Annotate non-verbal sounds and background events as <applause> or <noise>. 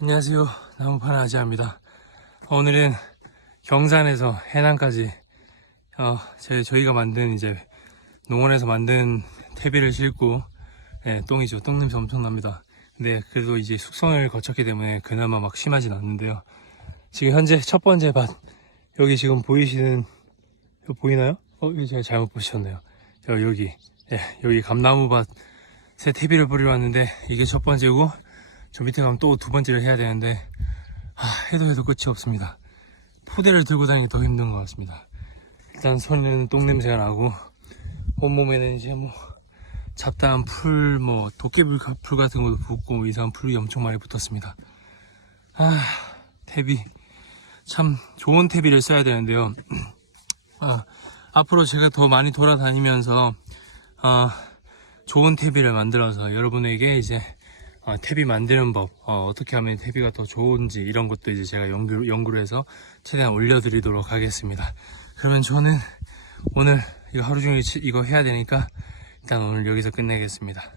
안녕하세요. 나무판 아지아입니다. 오늘은 경산에서 해남까지 어, 제, 저희가 만든 이제 농원에서 만든 퇴비를 싣고 예, 똥이죠. 똥 냄새 엄청 납니다. 근데 그래도 이제 숙성을 거쳤기 때문에 그나마 막 심하진 않는데요. 지금 현재 첫 번째 밭 여기 지금 보이시는 이거 보이나요? 어 이거 제가 잘못 보셨네요. 저 여기 예, 여기 감나무 밭에 퇴비를 뿌리러 왔는데 이게 첫 번째고 저 밑에 가면 또 두 번째를 해야 되는데 아, 해도 해도 끝이 없습니다. 포대를 들고 다니기 더 힘든 것 같습니다. 일단 손에는 똥 냄새가 나고 온몸에는 이제 뭐 잡다한 풀, 뭐 도깨비 풀 같은 것도 붙고 이상한 풀이 엄청 많이 붙었습니다. 아, 퇴비 참 좋은 퇴비를 써야 되는데요. <clears throat> 아, 앞으로 제가 더 많이 돌아다니면서 어, 좋은 퇴비를 만들어서 여러분에게 이제 어, 퇴비 만드는 법, 어, 떻게 하면 퇴비가 더 좋은지 이런 것도 이제 제가 연구, 연구를 해서 최대한 올려드리도록 하겠습니다. 그러면 저는 오늘 이거 하루 종일 치- 이거 해야 되니까 일단 오늘 여기서 끝내겠습니다.